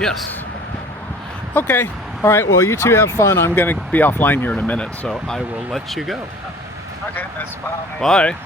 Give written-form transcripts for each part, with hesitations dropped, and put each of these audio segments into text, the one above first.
Yes. Okay. All right. Well, you two have fun. I'm going to be offline here in a minute, so I will let you go. Okay, that's fine. Bye.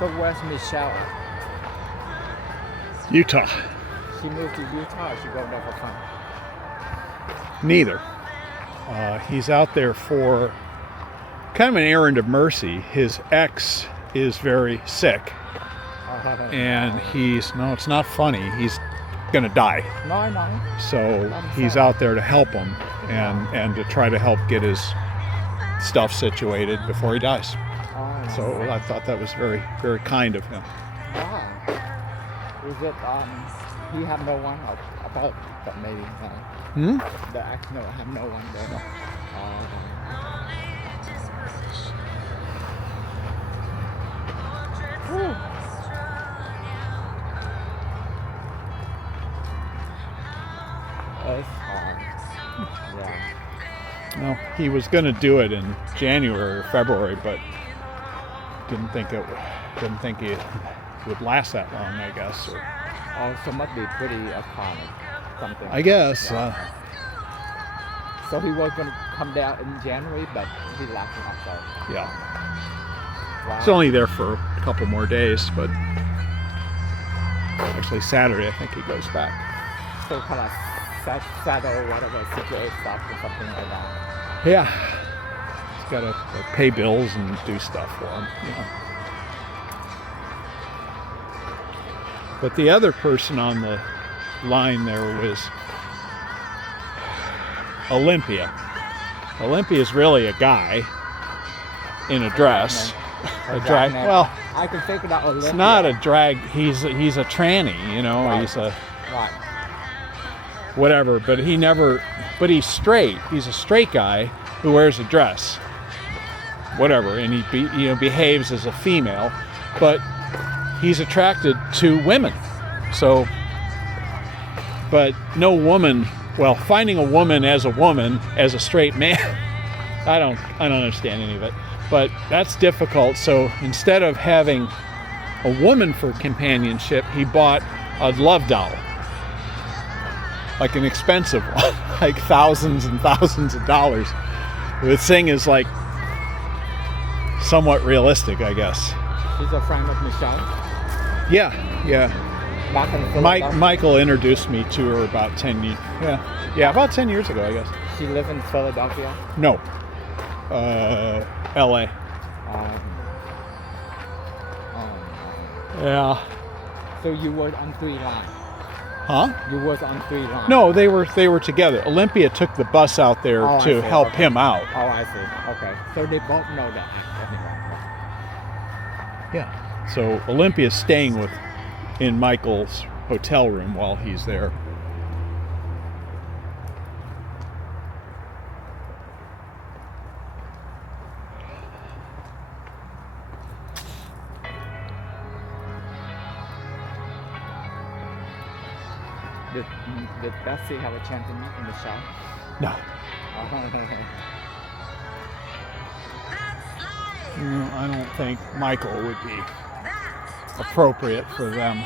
So where's Michelle? Utah. She moved to Utah or she go there for fun? Neither. He's out there for kind of an errand of mercy. His ex is very sick, and no, it's not funny. He's gonna die. No, I know. So he's out there to help him and to try to help get his stuff situated before he dies. So I thought that was very, very kind of him. Wow. Is it, he have no one about that maybe? The ex no have no one there. That's hard. Yeah. No, he was going to do it in January or February, but didn't think it would last that long, I guess. Or, So must be pretty iconic, something. I guess. Yeah. So he was going to come down in January, but he left in October. Yeah. Wow. He's only there for a couple more days, but actually Saturday I think he goes back. So kind of saddle whatever security stuff or something like that. Yeah. He's got to pay bills and do stuff for him, you know. But the other person on the line there was Olympia. Olympia is really a guy in a dress. A drag. Well, I can figure out Olympia. it's not a drag. He's a tranny, you know. Right. He's a Right. whatever. But he never. But he's straight. He's a straight guy who wears a dress. Whatever, and he behaves as a female, but he's attracted to women. So, but no woman. Well, finding a woman as a straight man, I don't understand any of it. But that's difficult. So instead of having a woman for companionship, he bought a love doll, like an expensive one, like thousands and thousands of dollars. The thing is like somewhat realistic, I guess. She's a friend of Michelle. Yeah. Back in Philadelphia. Michael introduced me to her about 10 years. Yeah, about 10 years ago, I guess. She lives in Philadelphia. No, L.A. Yeah. So you worked on 3 lines. Huh? You worked on 3 lines. No, they were together. Olympia took the bus out there Oh, I to see. help Okay. him out. Oh, I see. Okay. So they both know that. Yeah. So Olympia's staying in Michael's hotel room while he's there. Did Betsy have a chance to meet in the show? No. No, I don't think Michael would be appropriate for them.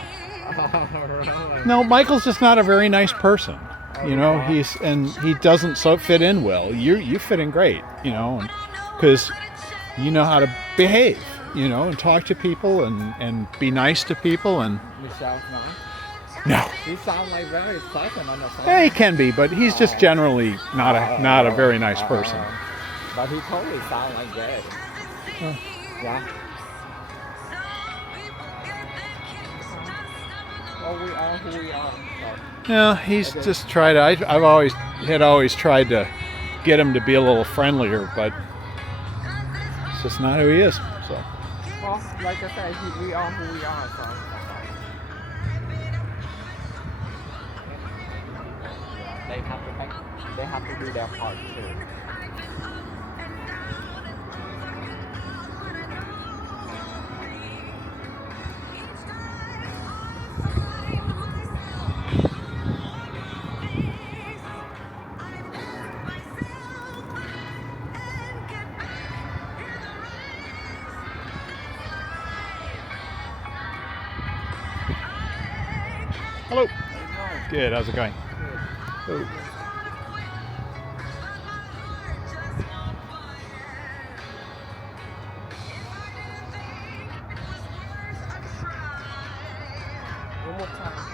No, Michael's just not a very nice person. You know, he doesn't fit in well. You fit in great, you know, because you know how to behave. you know, and talk to people and be nice to people. And Michelle's nice. no, He sounds like very pleasant on the phone. yeah, he can be, but he's just generally not a very nice person. But he totally sounds like good. Yeah. Well, we are who we are. So. Yeah, he's just tried. I've always tried to get him to be a little friendlier, but it's just not who he is. So. Well, like I said, we are who we are. So. They have to do their part too. Hello. Good. How's it going? Good. Oh. One more time.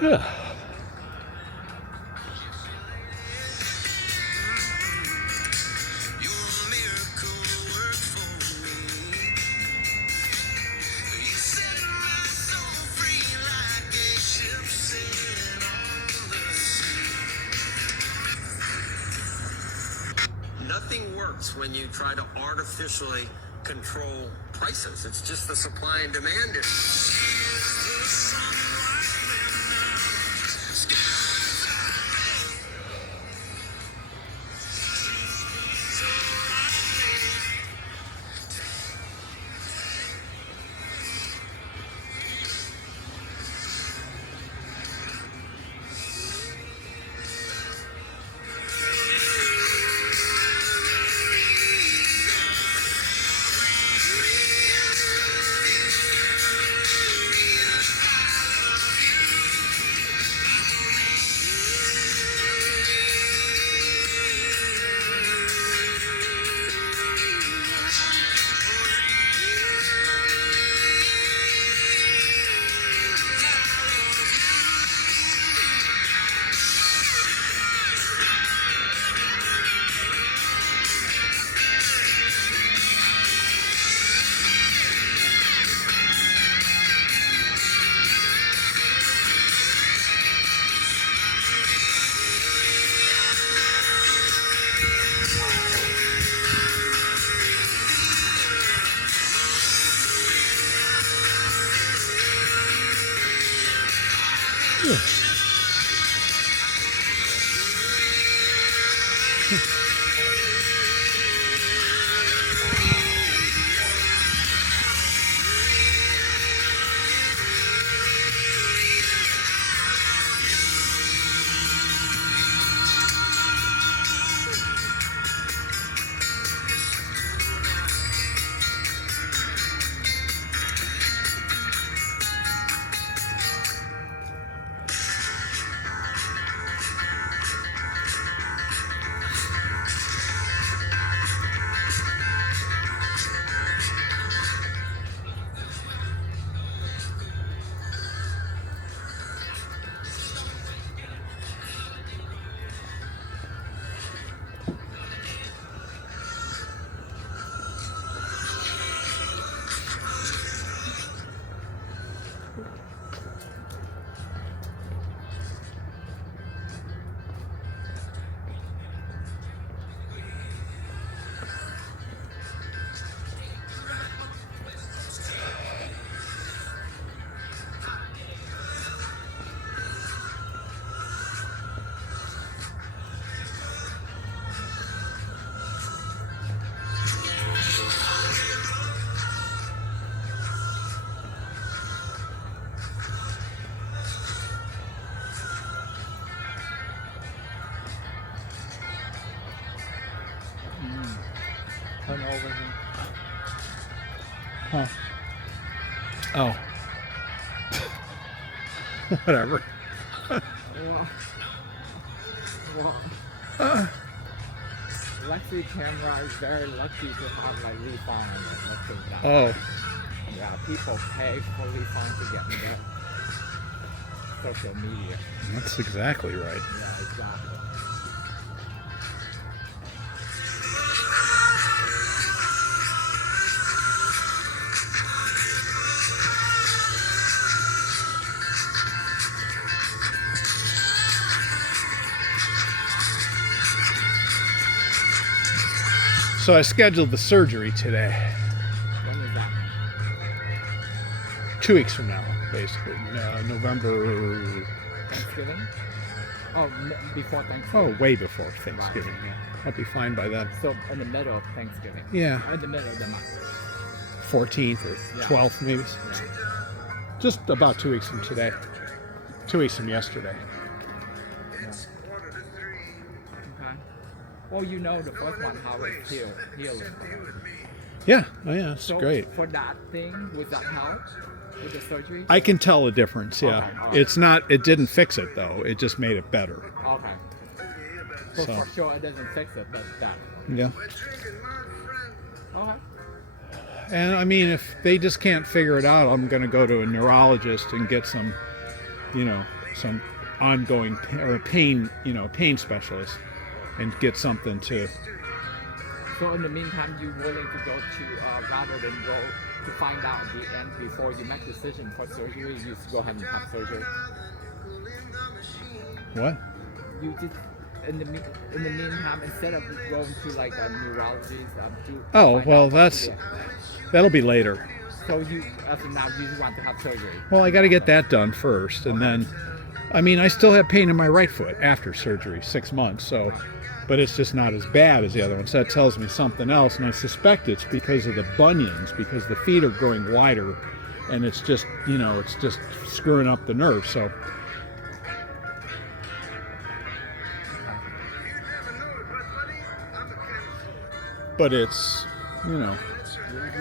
Yeah. Nothing works when you try to artificially control prices. It's just the supply and demand issue. Turn over here. Huh. Oh. Whatever. Lexi camera is very lucky to have like leaf on it. Let's say that. Oh. Yeah, people pay for leaf on to get in their social media. That's exactly right. Yeah, exactly. So I scheduled the surgery today. When is that? 2 weeks from now, basically. November. Thanksgiving? Oh, before Thanksgiving. Oh, way before Thanksgiving. Yeah. I'll be fine by then. So in the middle of Thanksgiving. Yeah. In the middle of the month. 14th or 12th, maybe. Yeah. Just about 2 weeks from today. 2 weeks from yesterday. Okay. Well, you know the first one how it's healing. Yeah. Oh, yeah. It's So great. for that thing, would that help with the surgery? I can tell a difference. Yeah. Okay, all right. It's not. It didn't fix it though. It just made it better. Okay. So So. for sure it doesn't fix it, but that. Yeah. Okay. And I mean, if they just can't figure it out, I'm going to go to a neurologist and get some, some ongoing pain, pain specialist, and get something to. So in the meantime, you're willing to go to rather than go to find out at the end before you make decision for surgery, you just go ahead and have surgery. What? You just in the meantime, instead of going to like a neurologist, to Oh find well, out that'll be later. So you, as of now, you just want to have surgery. Well, I got to get that done first, and then, I mean, I still have pain in my right foot after surgery, 6 months. So, but it's just not as bad as the other one. So that tells me something else, and I suspect it's because of the bunions, because the feet are growing wider, and it's just, it's just screwing up the nerve. So. But it's, You really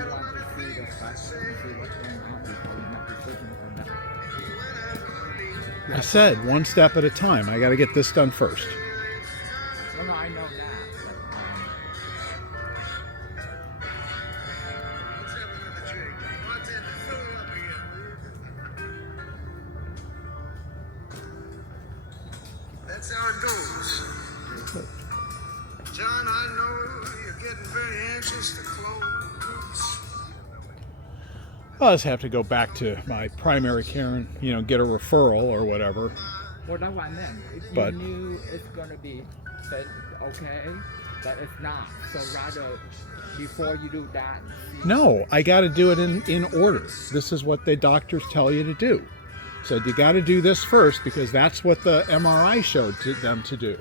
want to see the facts and see what's going on before you make decisions on that. I said, one step at a time. I got to get this done first. No, I know that, but That's how it goes. John, I know you're getting very anxious to close. I'll just have to go back to my primary care and, get a referral or whatever. well, that's what I meant. If you But- knew it's gonna be said okay, but it's not. So rather, before you do that, see, No, I got to do it in order. This is what the doctors tell you to do. Said you got to do this first because that's what the MRI showed them to do,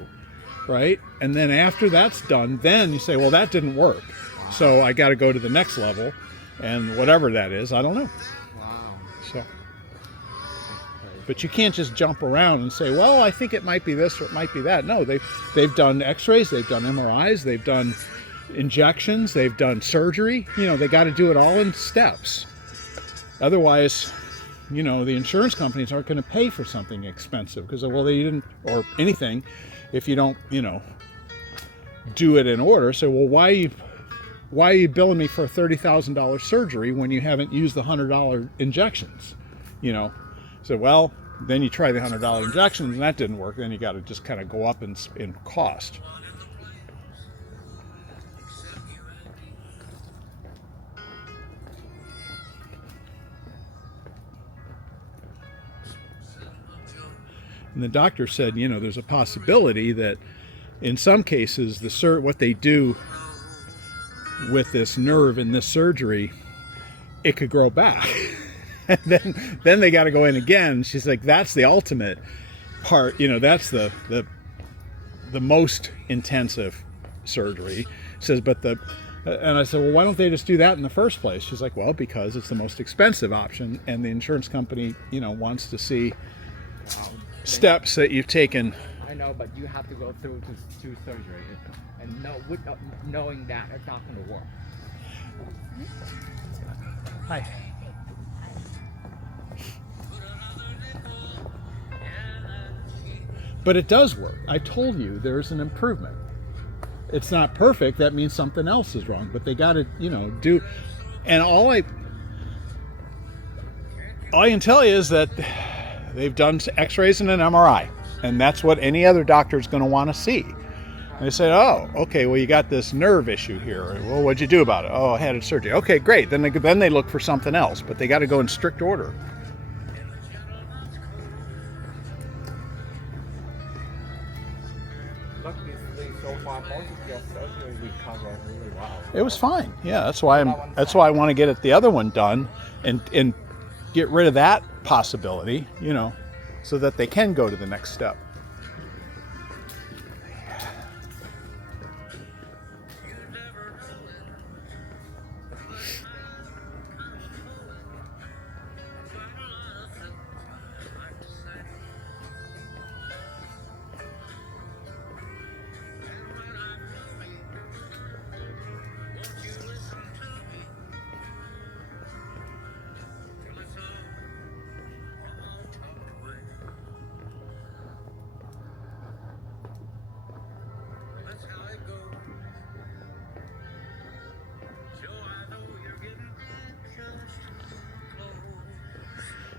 right? And then after that's done, then you say, well, that didn't work, so I got to go to the next level, and whatever that is, I don't know. Wow. So, but you can't just jump around and say, well, I think it might be this or it might be that. No, they've done X-rays, they've done MRIs, they've done injections, they've done surgery. You know, they got to do it all in steps. Otherwise, you know, the insurance companies aren't going to pay for something expensive because, well, they didn't, or anything, if you don't, you know, do it in order. So, well, why are you billing me for a $30,000 surgery when you haven't used the $100 injections? You know, so, well, then you try the $100 injections and that didn't work. Then you got to just kind of go up in cost. And the doctor said, you know, there's a possibility that in some cases, what they do with this nerve in this surgery, it could grow back. And then they got to go in again. She's like, that's the ultimate part. You know, that's the most intensive surgery. Says, but and I said, well, why don't they just do that in the first place? She's like, well, because it's the most expensive option, and the insurance company, you know, wants to see steps that you've taken. I know, but you have to go through to surgery, and knowing that it's not going to work. Hi. But it does work. I told you there's an improvement. It's not perfect. That means something else is wrong. But they got to, you know, do. And all I can tell you is that they've done X-rays and an MRI, and that's what any other doctor is going to want to see. And they said, oh, okay, well, you got this nerve issue here. Well, what'd you do about it? Oh, I had a surgery. Okay, great. Then they look for something else, but they got to go in strict order. Luckily, so far, most of your surgery recovered really well. It was fine. Yeah, that's why I want to get the other one done and get rid of that possibility, you know, so that they can go to the next step.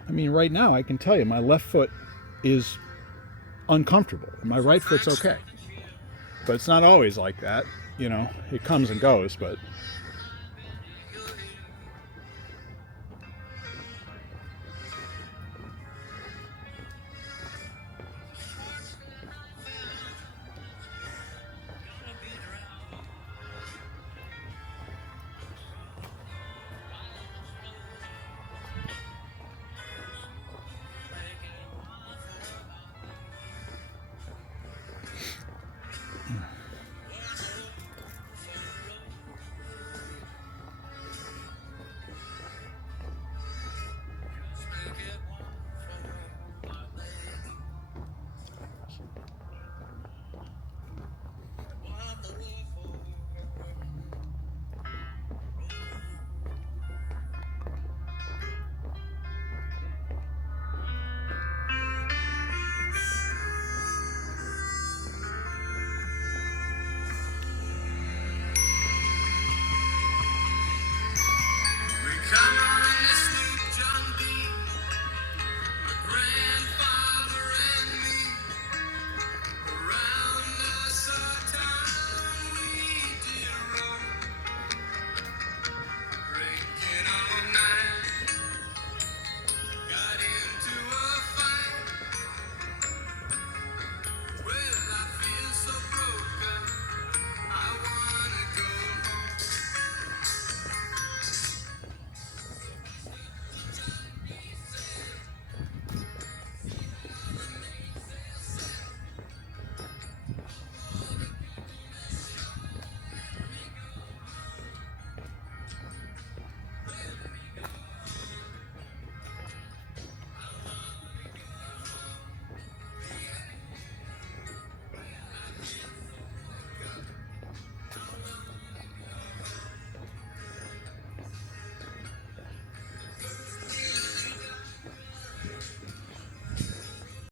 I mean, right now, I can tell you my left foot is uncomfortable. And my right foot's okay. But it's not always like that. You know, it comes and goes. But